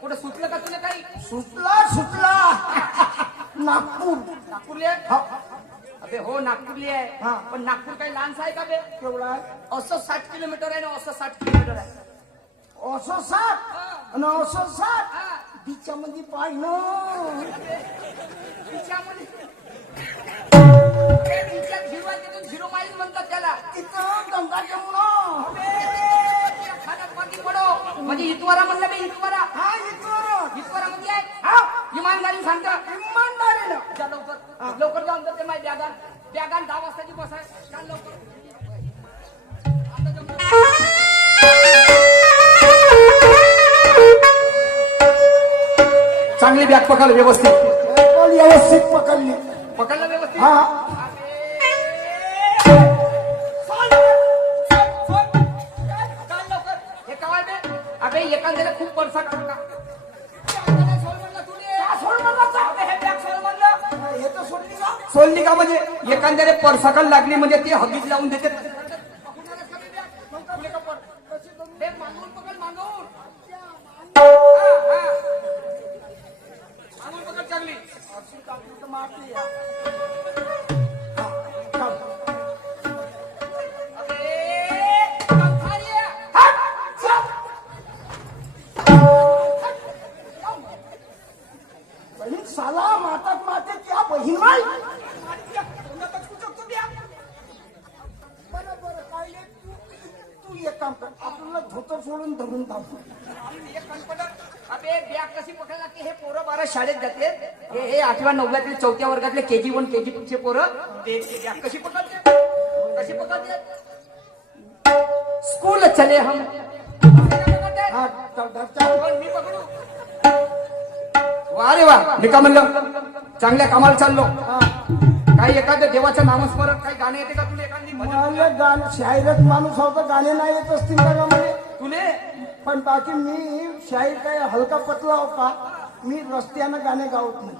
कुठं सुचलं का तुला काही? सुटला नागपूर. नागपूरली आहे? अबे हो नागपूरली आहे. हा. पण नागपूर काही लहानसा आहे का बे? केवढा आहे? असं 60 किलोमीटर आहे ना, असं 60 किलोमीटर आहे. असं साठ आणि असं साठ हा. बिचामध्ये पाय ना. तिच्यामध्ये तिच्यात झिरो आहे, तिथून 0 माईल म्हणतात त्याला. तिथं गंगा जमुना. अबे, खाण्यात पाणी पडो. म्हणजे इतवारा म्हणलं बे, इतवारा. हा इथवर इतवारा म्हणजे आहे हा इमानदारी सांगता. इमानदारीनं. जा लवकर लवकर जाऊन जाते माझ्या बॅगान 10 वाजताची बस आहे. चाल लवकर. आता जमलं. चांगली बॅग पकड व्यवस्थित. पण व्यवस्थित पकडली. पकडलं व्यवस्थित. हा चाल लवकर. हे कवाय बे? अबे एखाद्याला खूप परसा करता. हे तर सोडली का? सोडली का म्हणजे एखाद्याला परसाकल लागली म्हणजे ते हगीत लावून देते. मागून पकड मागून. मागून पकड चांगली. अशी कापली तर मारते या. बहीण साला मातात माते क्या बहीण नाही. बरं काय तू एक काम कर, आपल्याला धोतर सोडून धरून धावतो. अबे बॅग कशी पकडायला लागते? हे पोरं 12 शाळेत जाते. हे 8व्या 9व्या 4थ्या वर्गातले KG1 KG2 चे पोरं ते बॅग कशी पकडते? कशी पकडते? स्कूल चले हम. हा चल पण मी पकडू. वा रे वा. मी का म्हणलं चांगल्या कामाला चाललो. काही एखाद्या देवाचं नामस्मरण काही गाणं येते का तुला? एखादी भजन? मला गाणं शाहीरच माणूस होता, गाणे नाही येत असतील का गामध्ये? तुले पण बाकी मी शाहीर काय हलका पतला होता. मी रस्त्यानं गाणे गावत नाही.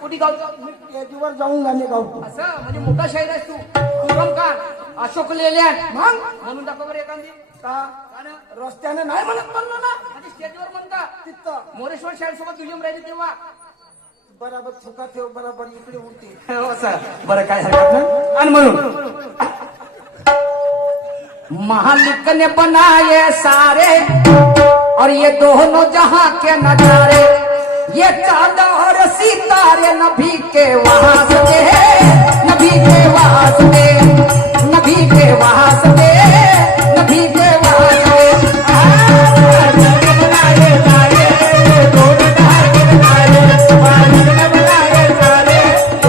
कुठे गाव? स्टेजवर जाऊन गाणे गावतो. असं म्हणजे मोठा शाहीर आहेस तू. खुरम खान, अशोक लेल्यान मग म्हणून दाखव बरं एखादी का गाणं. रस्त्याने नाही म्हणत म्हणलो ना म्हणजे स्टेजवर म्हणता. तिथं मोरेश्वर शाहीर सोबत दुय्यम राहिली तेव्हा. बराबर चुका ठेव, बराबर इकडे उडते. हो सर. बरं काय हरकत नाही. आणि म्हणून मालिक ने बनाए सारे और ये दोनों जहां के नजारे, ये चांद और सितारे नबी के वास्ते, नबी के वास्ते, नबी के वास्ते, नबी के वास्ते। बनाए सारे दोनों जहां के नजारे, मालिक ने बनाए सारे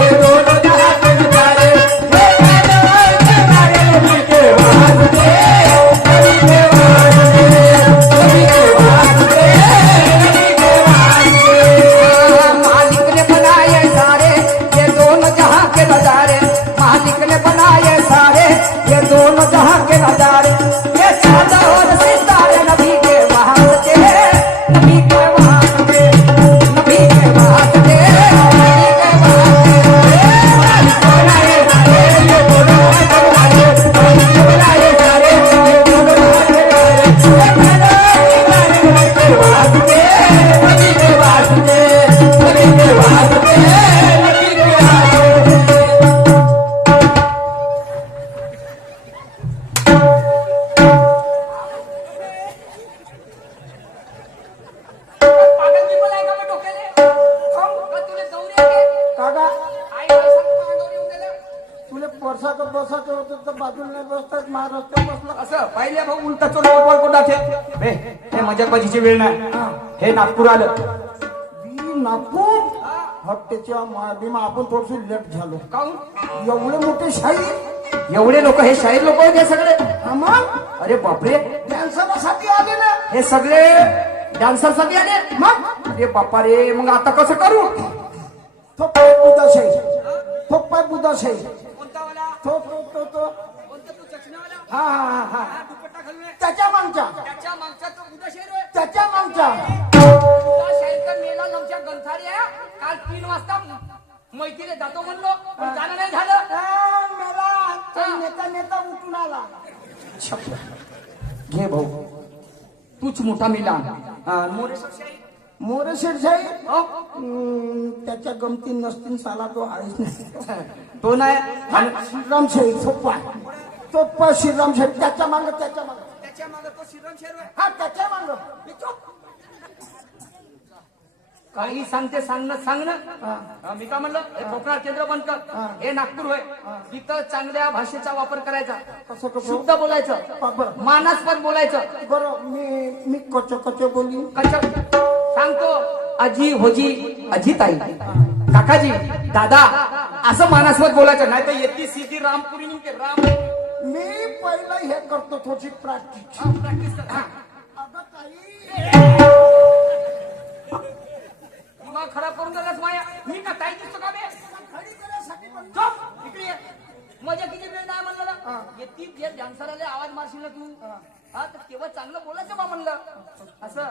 ये दोनों जहां के नजारे, ये चांद और सितारे नबी के वास्ते, नबी के वास्ते, नबी के वास्ते, नबी के वास्ते। मालिक ने बनाए सारे ये दोनों जहां के नजारे, मालिक ने बनाए सारे ये दोनों जहां के नजारे, ये चांद और सितारे नबी के वास्ते, नबी के वास्ते, नबी के वास्ते, नबी के वास्ते। मालिक बनाए सारे ये दोनों जहां के नजारे, मालिक बनाए सारे ये दोनों जहां के नजारे, ये चांद और सितारे नबी के वास्ते, नबी के वास्ते, नबी के वास्ते, नबी के वास्ते। पागल बिगल आहे का मग डोक्याले? का तुला दौरे येते? काका आई बाई सांगतो का दौरे येऊन गेले? तुला परसाचं बसायचं होतं तर बाजूला नाही बसतात, महाराष्ट्रात बसला. असं पाहिले भाऊ उलटा चोर बोल कोणाचे. हे मजाकबाजीची वेळ नाही. हे नागपूर आलं. बी नागपूर हट्टेच्या भीमा आपण थोडस लेट झालो. काहून? एवढे मोठे शाहीर एवढे लोक, हे शाहीर लोक होते सगळे. मग अरे बापरे. डान्सरसाठी आले ना. हे सगळे डान्सर साठी आले. मग अरे बापा रे. मग आता कसं करू? तो पाय बुधा शाहीर, तो पाय बुधा शाहीर, कोणता वाला? तो कोणता तू चष्म्यावाला? हा हा हा हा दुपट्टा घालून आहे. त्याच्या मागच्या त्याच्या मागचा तो उदा शाहीर होय. त्याच्या मागच्या उदा शाहीर तर मेला आमच्या गंथारी आहे. काल 3 वाजता मैत्रीला जातो म्हणलो पण जाणं नाही झालं. मेला नेता नेता उठून आला. घे भाऊ, तूच मोठा मिला. मोरेश्वर शाहीर मोरे शेठशाही हो त्याच्या गमती नसतील साला तो आहेच नाही. तो नाही आणि श्रीराम शाही सोप्पा सोप्पा श्रीराम शाही त्याच्या माग त्याच्या मागे तो श्रीराम शेर आहे. हा त्याच्या माग काही सांगते सांग ना मी काय म्हणलं हे कोकणात केंद्र बंद कर हे नागपूर होय तिथं चांगल्या भाषेचा वापर करायचा कसं कसं शुद्ध बोलायचं मानास्पद बोलायचं बरं मी कच कच बोली सांगतो आजी होजी अजिताई काकाजी दादा असं मानास्पद बोलायचं नाही तर येते सीधी रामपुरी निघते राम मी पहिलं हे करतो थोडी प्रॅक्टिस प्रॅक्टिस कर अगं ताई मग खराब करून दिलास माया मी का ताई दिसतो का बे खडी करायसाठी पण चुप इकडे ये. मजा किती वेळ नाही म्हणलं येती जे डान्सरला आवाज मारशील ना तू हा तर तेव्हा चांगलं बोलायचं बा म्हणलं असं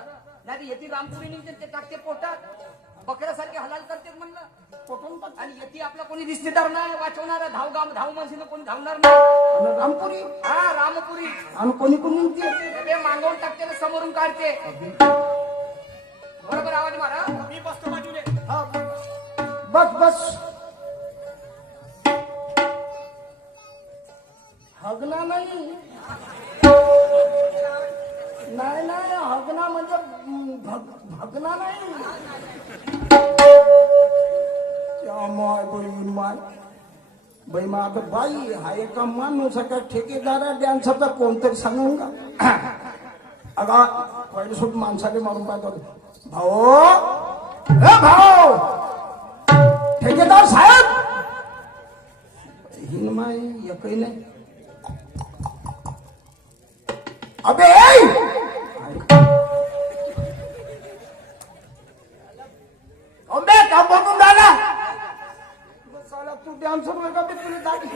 नाही तर येती रामपुरी निघते ते टाकते पोटात बकऱ्यासारखे हलाल करते म्हणलं पोटून पण आणि येती आपला कोणी रिश्तेदार नाही वाचवणार धाव म्हणशील कोणी धावणार नाही आणि रामपुरी हा रामपुरी आणि कोणी कोणी निघते ते मागवून टाकते ना समोरून काढते बरोबर आवाज मारा मी बसतो बाजूले हा, बस बस हगना नाही नाही नाही हगना म्हणजे भगना नाही क्या माय बहीण माय बाई मग आता बाई हा एका माणूस का ठेकेदार डान्सरचा कोणतरी सांगून का अगा पहिले सुट माणसाने मारून पाहतो भाऊ ए भाऊ ठेकेदार साहेब हिन माय एकही नाही अबे अबे का बनून राहिला साला तू डान्सर वर का बे तुला दाढी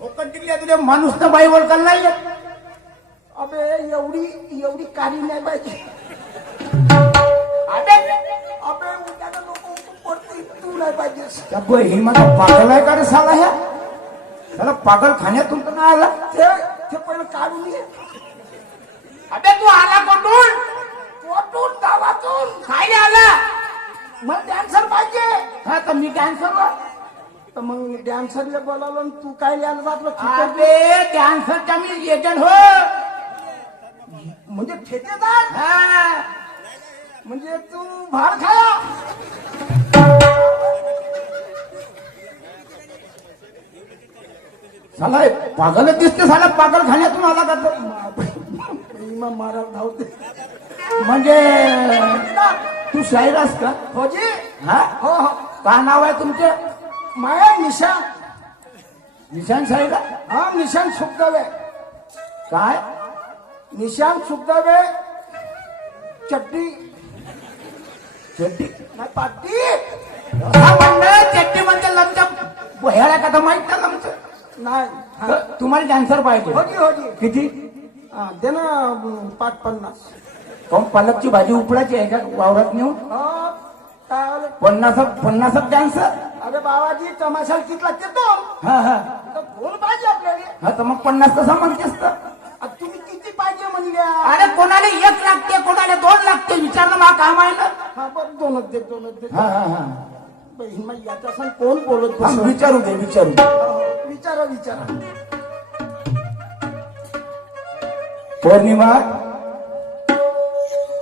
ओकट टिकल्या तुझ्या माणूस ना बाई ओळखायला नाही येत. अबे एवढी कारी नाही पाहिजे अबे अबे उद्याला लोक पडते तू नाही पाहिजे ही माझा पागल आहे का रे साला ह्या त्याला पागल खाण्यातून तर नाही आला ते पहिलं काढून ये अबे तू आला कुठून पोटून गावातून काय आला मला डॅन्सर पाहिजे हा तर मी कॅन्सर तर मग डॅन्सरला बोलावलं आणि तू काय लिहायला जातलं अबे कॅन्सरचा मी एजंट हो म्हणजे ठेकेदार हा म्हणजे तू भाड खाया साला पागलच दिसते साला पागल खाण्यातून आला का तो? मारा धावते म्हणजे तू शाहीरास का फौजी हा हो हो का नाव आहे तुमचं माया निशान निशान शाहीरा हा निशान सुखदवे काय निशान सुखदवे चट्टी चड्डी नाही पाटी हा म्हणलं चड्डी म्हणजे लमच्या भयाळ्या का तर माहित ना लमचं नाही हा. तर तुम्हाला कॅन्सर पाहिजे होती किती हा दे ना 5-50 काऊन पालकची भाजी उपडायची आहे का वावरात नेऊन हो काय आलं? 50 कॅन्सर अरे बाबाजी तमाशाला किती लागते तो हा हा तर दोन पाहिजे आपल्याला हा तर मग 50 कसा म्हणतेस तर आता तुम्ही किती पाहिजे म्हणल्या अरे कोणाला 1 लागते कोणाला 2 लागते विचारणं मला काम आहे ना हा बरं दोनच दे हा हा हा बहीण मग याच्या संग कोण बोलत हा, बसलं? विचारू दे विचारा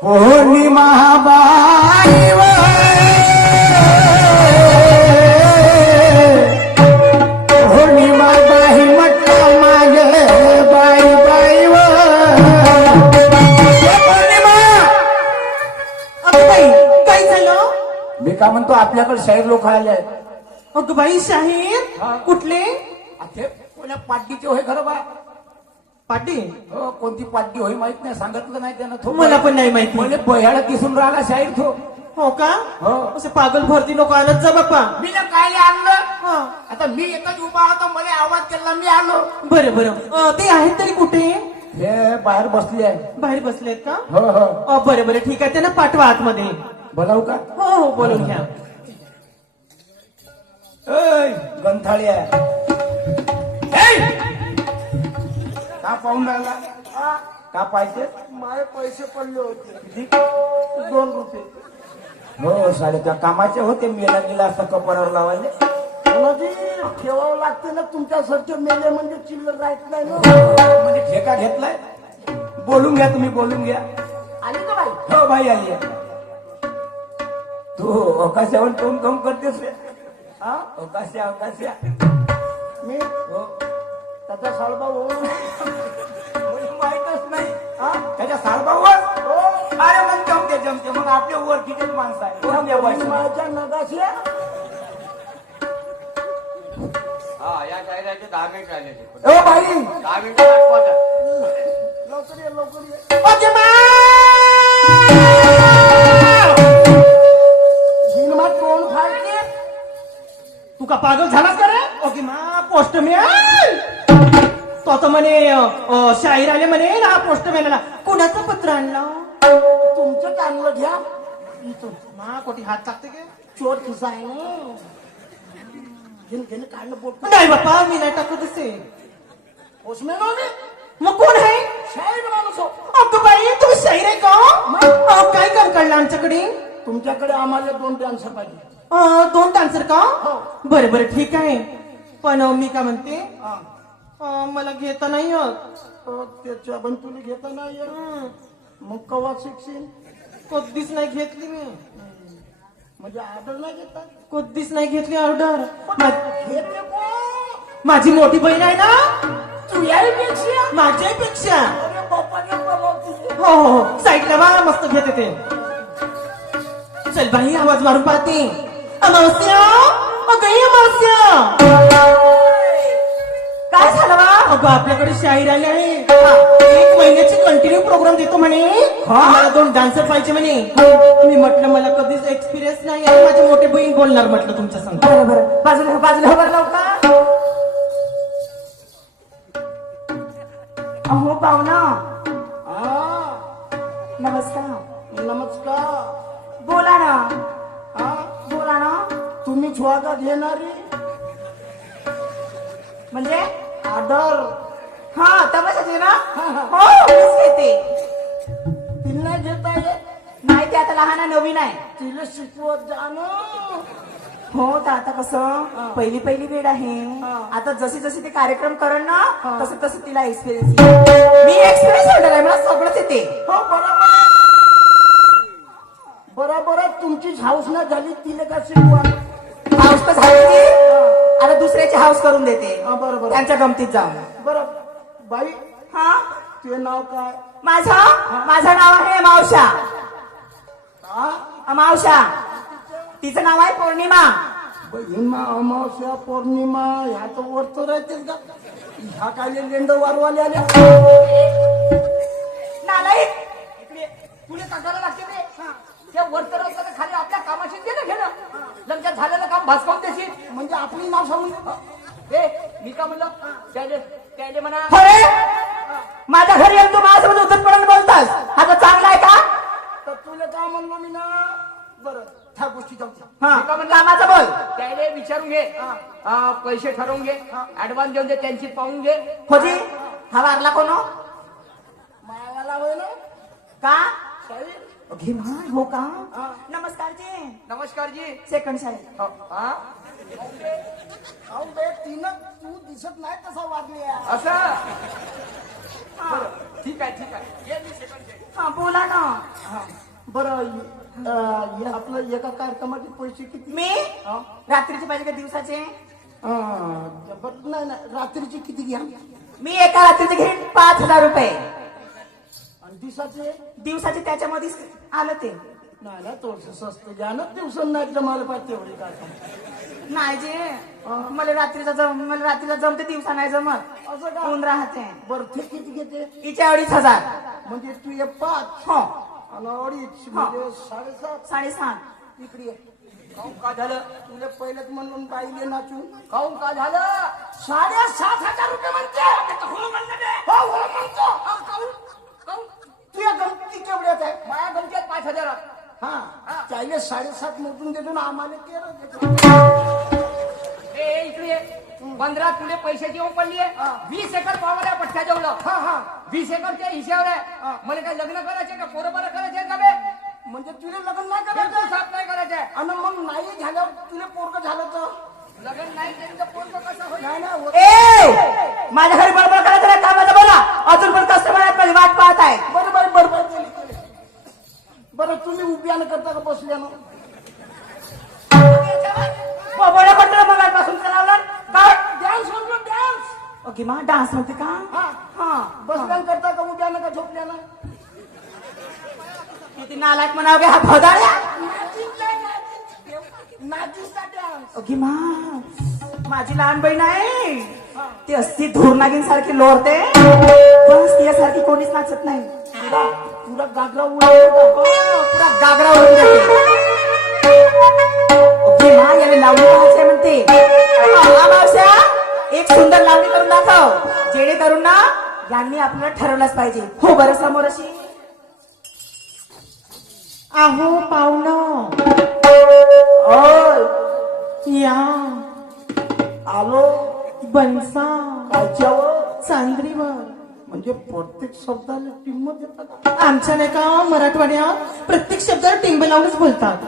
पौर्णिमा बाई व पौर्णिमा बाई म्हटलं माझे बाई व पौर्णिमा अगं बाई काय झालं मी का म्हणतो आपल्याकडे शाहीर लोक आले आहेत अगं बाई शाहीर हा. कुठले ते कोण्या पार्टीचे होय खरं बा पाटी हो कोणती पार्टी होय माहित नाही सांगितलं नाही त्यानं तो मला पण नाही माहिती म्हणजे बह्याला दिसून राहिला शाहीर तो हो का हो. असे पागल भरती लोक आणत जा बाप्पा मी ना काय आणलं हा आता मी एकच उभा होतो मला आवाज केला मी आलो बरं बरं ते आहेत तरी कुठे हे बाहेर बसले आहे बाहेर बसलेत का हो हो बरं ठीक आहे त्यांना पाठवा आतमध्ये बोलावू का हो हो बोलून घ्या गंथाळी आहे का पाहून राहिला का पाहिजे माझे पैसे पडले होते किती? 2 रुपये. हो साडे त्या कामाचे होते मेला गेला असं कपडावर लावायला कोणाची ठेवावं लागते ना तुमच्यासारखे मेले म्हणजे चिल्लर राहत नाही ना. म्हणजे ठेका घेतलाय बोलून घ्या तुम्ही बोलून घ्या आली का बाई? हो भाई आली आहे. तू अवकाशावर टोम टोम करतेस रे हा अवकाशा मी हो त्याचा साळबा हो मला माहीतच नाही हा त्याच्या सालभाऊवर हो. अरे मग जमते मग आपल्या ओळखीचेच माणसं आहे बोलून घ्या बाई. माझ्या नगाशी हा या जाहिरातीचे 10 मिनिट राहिले ओ बाई 10 मिनिट दाखवा लवकर ये लवकर ये. ओके मा हिनमा तोंड फाडते. तू का पागल झालास का रे ओके मा पोस्टमॅन तो म्हणे शाहीर आले म्हणे ना पोस्टमॅनला कुणाचं पत्र आणलं तुमचं चांगलं घ्या. मा कोटी हात टाकते के चोर खिसा आहे ना. घेणं काढणं बोट नाही बापा मी नाही टाकत असे पोचमे ना मी मग कोण आहे शाहीर माणूस हो. अगं बाई तुम्ही शाहीर आहे का अहो, काय काम काढलं आमच्याकडे तुमच्याकडे आम्हाला 2 डान्सर पाहिजे. 2 डान्सर का हो. बरं बरं ठीक आहे पण मी काय म्हणते हा. मला घेता नाही येत त्याच्या पण तुला घेता नाही येत. मग कवा शिकशील कधीच नाही घेतली मी म्हणजे ऑर्डर नाही घेतात. कधीच नाही घेतली ऑर्डर घेते कोण? माझी मोठी बहीण आहे ना तू यायपेक्षा माझ्यापेक्षा अरे बापाने बोलावते. हो हो हो साईडला वा मस्त घेते ते चल बाई आवाज मारून पाहते अमावस्या अगं अमावस्या काय झालं वा अगं आपल्याकडे शाहीर आले आहे 1 महिन्याची कंटिन्यू प्रोग्राम देतो म्हणे मला 2 डान्सर पाहिजे म्हणे मी म्हटलं मला कधीच एक्सपिरियन्स नाही आहे माझी मोठी बहीण बोलणार म्हटलं तुमच्या संग बरोबर बाजूला बाजूला बरं का अहो पाहुणा हा नमस्कार नमस्कार. बोला ना हा बोला ना तुम्ही स्वागत घेणारी म्हणजे ऑर्डर हा तमाशाची ना हो मीच घेते तिला घेता येत. नाही ते आता लहान आहे, नवीन आहे तिला शिकवत जाणं. हो तर आता कसं पहिली वेळ आहे आता जशी जशी ते कार्यक्रम करण ना तसं तसं तिला एक्सपिरियन्स मी एक्सपिरियन्स होणार आहे मला सगळंच येते हो बरोबर बरोबर तुमची हाऊस ना झाली तिला का शिकवा. हाऊस तर झाली ती. आता दुसऱ्याची हाऊस करून देते हा, बरोबर. त्यांच्या गमतीत जाऊन बरं बाई हा तुझे नाव काय? माझं नाव आहे मावशा हा मावशा तिचं नाव आहे पौर्णिमा बहिणा अमावस्या पौर्णिमा ह्या तर वरतो राहतेच का. ह्या काय लेंड वारवाले आल्या. नालायक तुला टाकायला लागते ते त्या वरतर असताना खाली आपल्या कामाशी दे ना घेणं लग्नात झालेलं काम भासकावून देशील म्हणजे आपली नाव सांगून ए मी का म्हणलं त्याले म्हणा अरे माझ्या घरी येऊन तू माझ्यासोबत उद्धटपणाने बोलतास आता चांगला आहे का तर तुला काय म्हणलो मी ना. बरं त्या गोष्टी जाऊ दे. हा कामाचं बोल त्याले विचारून घे पैसे ठरवून घे ऍडव्हान्स देऊन दे त्यांची पाहून घे होजी हा वारला कोण मायाला होय ना का शाहीर. घे हो का नमस्कार जी नमस्कार जी सेकंड साईड हा अहो बे तिनं तू दिसत नाही कसा वागली आहे. असं बरं, ठीक आहे ये मी सेकंड घे. हा बोला ना बरं हे आपलं एका कार्यक्रमाचे पैसे किती? मी हा? रात्रीचे पाहिजे का दिवसाचे बरं नाही रात्रीचे किती घ्या मी एका रात्रीचे घेईन 5,000 रुपये आणि दिवसाचे दिवसाचे त्याच्यामध्ये आलं ते नाही थोडस स्वस्त घ्या ना दिवसांना नाही जमायला पाहिजे तेवढी काय नाही जे मला रात्रीला जमते दिवसा नाही जमत असं का? ऊन राहते बरं ते किती घेते? हिच्या 2,500 म्हणजे तू ये 5 हो आणि अडीच म्हणजे 7.5 7.5 इकडे ये. काहून का झालं तुला पहिलेच म्हणून बाईले नाचून काहून का झालं 7,500 रुपये म्हणते. हो म्हणलं ते. हो हो म्हणतो. काहून तुझ्या गमती केवढ्यात आहे? माया गमच्यात 5,000 हा त्याला 7.5 मोजून देतो ना आम्हाला 13 देतो. ए इकडे ये 15 तुले पैशाची येऊन पडली आहे 20 एकर पावाला पठ्ठ्या जेवलं हा हा 20 एकरच्या हिशावर आहे मला काय लग्न करायचे का पोरं करायचे का बे म्हणजे तुला लग्न नाही बिलकुल करायचं साफ नाही करायचे आणि मग नाही झाल्यावर तुला पोरग झालं तर लग्न नाही केलं तर पोरं कसं होईल नाही ना होत. ए माझ्या घरी बडबड करायचं नाही कामाचं बोला अजून पण कस्टमर आहेत माझी वाट पाहत आहे बरोबर केली. बरं तुम्ही उभ्यानं करता का बसल्यानं बोला म्हटलं मगापासून करावं काय डान्स म्हणतो डान्स ओके मा डान्स म्हणते का हा बसल्यानं करता का उभ्यानं का झोपल्यानं किती नालायक म्हणावं गे हा भोदाळ्या नाचीचा डान्स ओके मा माझी लहान बहीण आहे ती असती धूर नागिन सारखी लोरते बस तिच्यासारखी कोणीच नाचत नाही पुरा गागरा उडवतो पुरा गागरा ओढून जाते ओके मा याला लावणी पाहायचे म्हणते हा, मावश्या एक सुंदर लावणी करून दाखव जेणेकरून ना यांनी आपल्याला ठरवलंच पाहिजे हो बरं समोर अशी अहो पाहुणं ओय या आलो बनसा कायच्यावर चांदरीवर म्हणजे प्रत्येक शब्दाला किंमत देतात आमच्या नाही का मराठवाड्यात प्रत्येक शब्दाला टिंब लावूनच बोलतात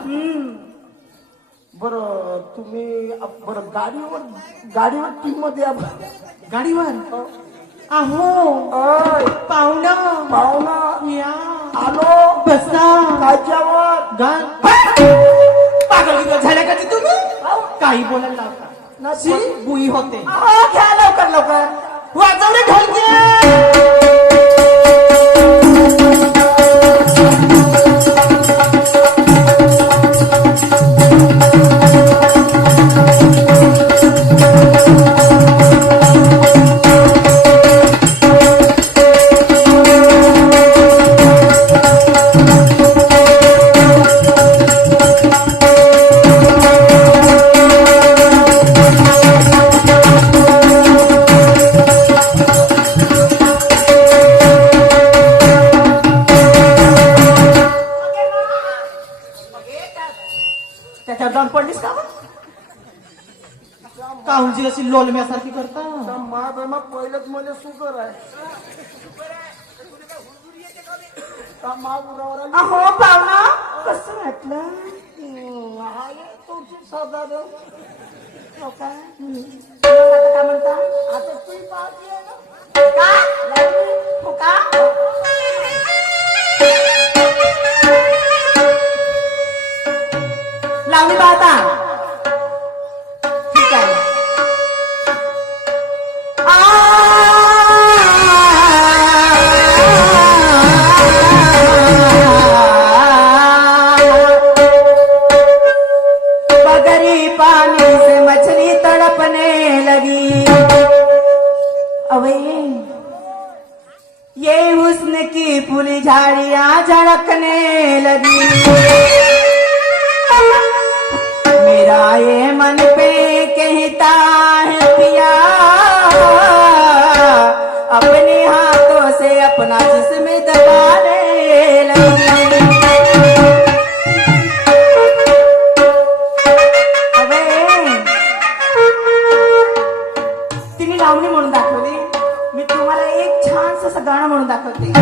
बरं तुम्ही बरं गाडीवर किंमत द्या गाडीवर अहो ओय पाहुणं पाहुणा या आलो बसा कायच्यावर गाल पागल बिगल झाल्या का ती तुम्ही काही बोलायला लावता शी, बुई होते घ्या लवकर लवकर वाजवणे ढोलकी त्याच्यावर जाऊन पडलीस का काहुंजी अशी लोलम्यासारखी करता मा पहिलंच मला सुगर आहे का मा उरावर आली? अहो पाहुणा कसं वाटलं आहे तुमची साधारण हो का? आता काय म्हणता आता तुम्ही पाहते आहे ना का हो का लावणी पाहता ठीक आहे बगरी पानी से मछली तड़पने लगी अवे ये हुस्न की फूली झाड़ियां झड़कने लगी मेरा ये मन पे कहता है पिया अपने हाथों से अपना जिस्म दबाने लगी अबे तिने लावणी म्हणून दाखवली मी तुम्हाला एक छानस असं गाणं म्हणून दाखवते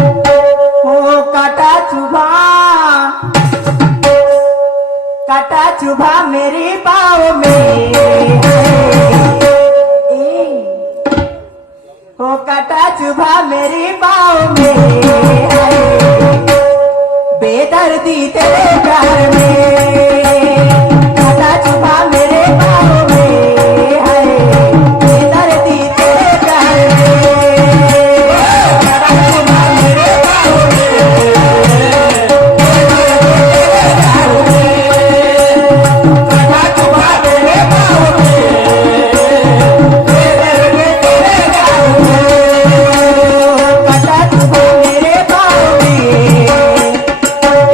हो काटा चुभा मेरे पाँव में हो काटा चुभा मेरे पाँव में बेदर्दी तेरे प्यार में काटा चुभा मेरे पाँव में बेदर्दी तेरे प्यार में काटा चुभा मेरे पाँव में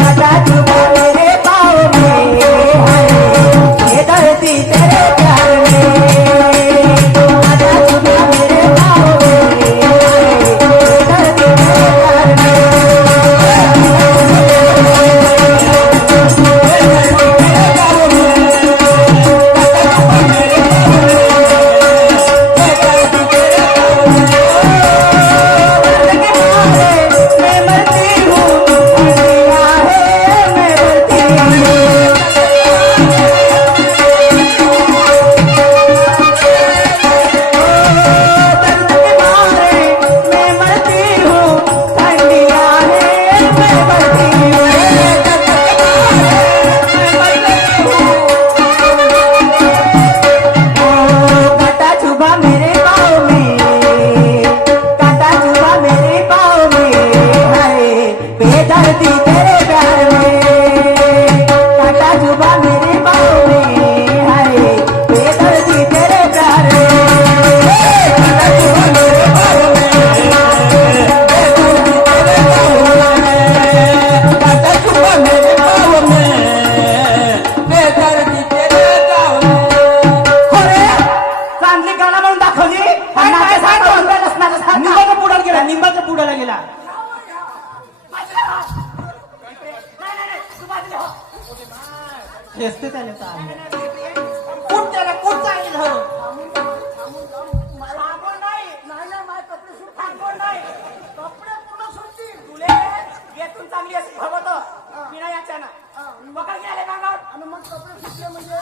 मेरे पाँव में लागले हो. हेचते त्याने चालले कुठ त्याला कुठ चांगली धरून सांगून नाही नाही माझे कपडे सूट सांगून नाही कपडे पूर्ण सुटतील तुले येतून चांगली अशी भगवत बिना याच्यानं बघा गेले मागावर आणि मग कपडे सुटले म्हणजे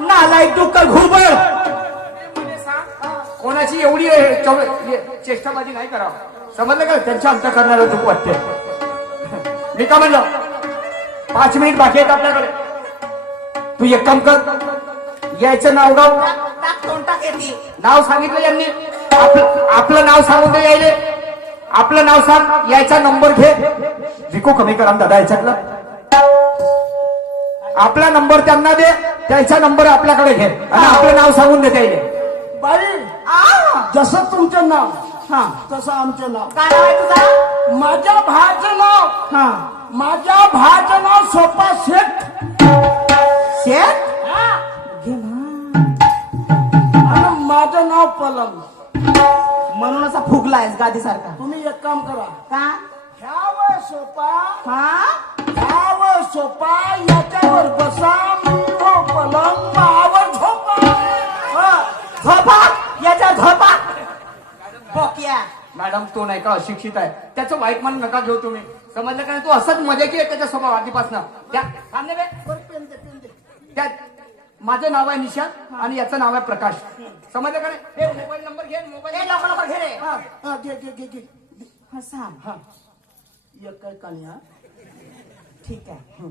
नालायक डुक्कर घुबड मला सांग कोणाची एवढी चेष्टाबाजी नाही करावं समजलं का त्यांच्या अंत करणारं दुःख वाटते मी का म्हणलं 5 मिनिट बाकी आहेत आपल्याकडे तू एक काम कर यायचं नाव गाव टाक तोंड टाक येते नाव सांगितलं यांनी आपलं नाव सांगून दे यायले आपलं नाव सांग यायचा नंबर घे विको कमी करा दादा याच्यातला आपला नंबर त्यांना दे त्याचा नंबर आपल्याकडे घे आणि आपलं नाव सांगून दे त्याला बाई जसं तुमचं नाव तसं आमचं नाव काय नाव आहे तुझा माझ्या भावाचं नाव हा माझ्या भावाचं नाव सोपा शेठ शेत आणि माझं नाव पलंग म्हणून असा फुगलायस गादीसारखा तुम्ही एक काम करा का ह्यावर सोपा हा ह्यावर सोपा याच्यावर बसा मी हो पलंग मावर झोपा झोपा याच्या झोपा बोक्या मॅडम तो नाही का अशिक्षित आहे त्याचं वाईट मान नका घेऊ तुम्ही समजलं का नाही तू असंच मजाकी आहे त्याच्या स्वभाव आधीपासून त्या थांबले बे. पेन दे पेन दे त्या माझं नाव आहे निशांत आणि याचं नाव आहे प्रकाश समजलं का नाही हे मोबाईल नंबर घे मोबाईल लवकर घे रे हा हा घे घे घे घे हा सांग हा एक काय कानी हा ठीक आहे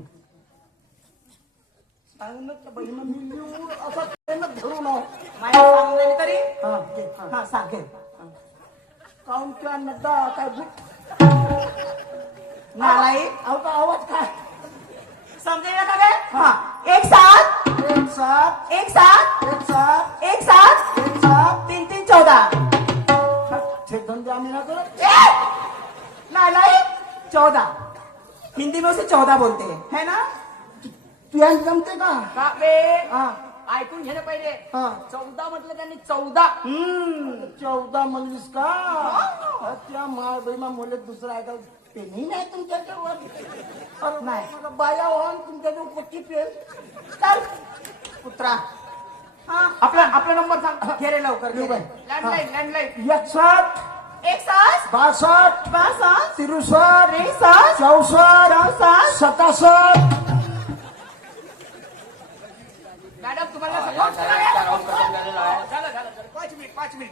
सांगणं त्या बहिणीनं मी लिहू असा पेन धरू ना माझ्या सांगितलं तरी हा घे हा हा सांग घे काऊन क्या नड्डा काय बुक नालायक अहो का आवाज काय समजेल का बे हा एक सात 1 7 एक सात 1 7 एक सात 1 7 3 3 14 हे धंदे आम्ही ना करत नालायक 14 हिंदी में उसे 14 बोलते हैं है ना तू यांनी जमते का का बे हा ऐकून घे ना पहिले हा 14 म्हटलं त्यांनी 14 14 म्हणलीस का त्या माय बाई मुले दुसरा ऐका पेनही नाही तुमच्याजवळ नाही. बाया वाहन तुमच्याजवळ पट्टी पेन चल पुत्रा हा आपला नंबर सांग घे रे लवकर घे रे. लँडलाईन लँडलाईन 61 एक सात 62 बासष्ट 63 त्रेसष्ट 64 67 मॅडम तुम्हाला हा, या साहेबांचा राऊंड खतम झालेला आहे. झालं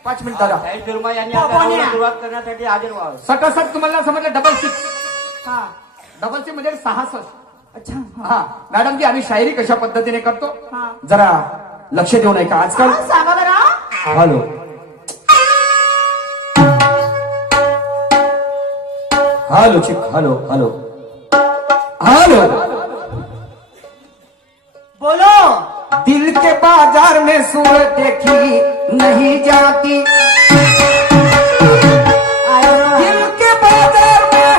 5 मिनिट दादा साहेब फिल्मा यांनी हो, आपल्या कोण्या? राऊंडला सुरुवात करण्यासाठी हजर व्हावं. सटासट तुम्हाला समजलं डबल 6 हा डबल 6 म्हणजे 66 अच्छा हा मॅडम जी आम्ही शायरी कशा पद्धतीने करतो हा. जरा लक्ष देऊ नये का आजकाल हा, सांगा बरं हॅलो हॅलो चिक हॅलो हॅलो हॅलो बोलो दिल के बाजार में सूरत देखी नहीं जाती दिल के बाजार में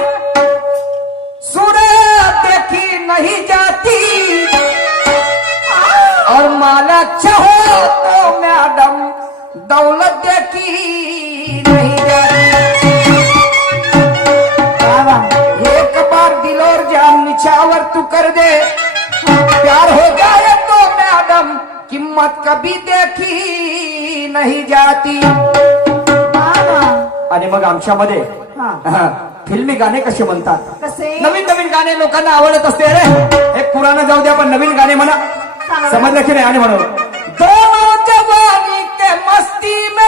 सूरत देखी नहीं जाती और माला चाहो तो मैडम दौलत देखी नहीं जाती एक बार दिल और जान निछावर तू कर दे प्यार हो जाए तो मैडम किम्मत कभी देखी नहीं जाती आणि मग आमच्यामध्ये फिल्मी गाणे कसे म्हणतात कसे नवीन नवीन गाणे लोकांना आवडत असते अरे एक पुराणं जाऊ द्या पण नवीन गाणे म्हणा समजलं की नाही आणि म्हणून दोनों जवानी के मस्ती में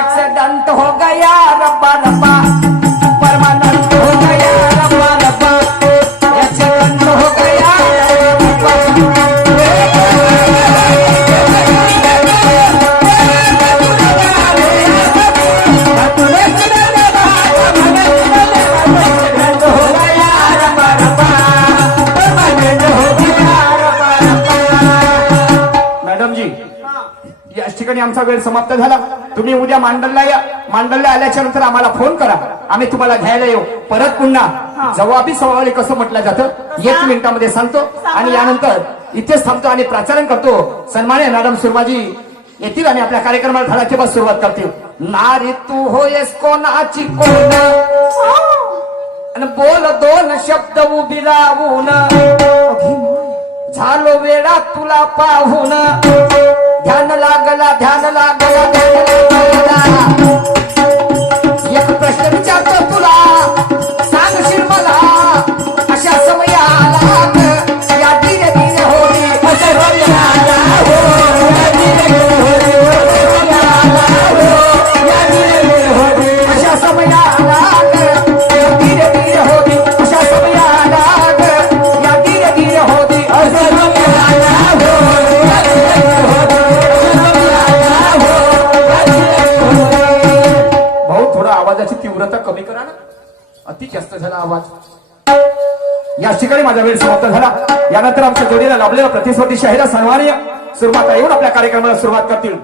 एक्सीडेंट हो गया रब्बा रब्बा परमानेंट हो गया रब्बा याच ठिकाणी आमचा वेळ समाप्त झाला. तुम्ही उद्या मांडलला या. मांडलला आल्याच्या नंतर आम्हाला फोन करा. आम्ही तुम्हाला घ्यायला येऊ. परत पुन्हा जवाबी सवाली कसं म्हटलं जातं 1 मिनिटामध्ये सांगतो आणि यानंतर इथेच थांबतो आणि प्राचारण करतो. सन्मान्य मॅडम सुरमाजी येतील आणि आपल्या कार्यक्रमाला धडाकेबाज बस सुरुवात करतील. नारी तू होयस कोणाची कोण आणि बोल 2 शब्द उभी राहून झालो वेळा तुला पाहून ध्यान लागला ध्यान लागला ध्यान लागला. एक प्रश्न विचारतो तुला सांगशील मला अशा समयाला या धीरे धीरे होई अशा समयाला हो या धीरे धीरे होई या धीरे धीरे होई अशा समयाला या धीरे धीरे होई अशा समयाला या धीरे धीरे होई अशा समयाला हो या धीरे धीरे होई. भाऊ थोडा आवाजाची तीव्रता कमी करा ना. अति जास्त झाला आवाज. या ठिकाणी माझा वेळ समाप्त झाला. यानंतर आमच्या जोडीला लाभलेला प्रतिस्पर्धी शाहीरा सन्माननीय सुरुवात येऊन आपल्या कार्यक्रमाला सुरुवात करतील.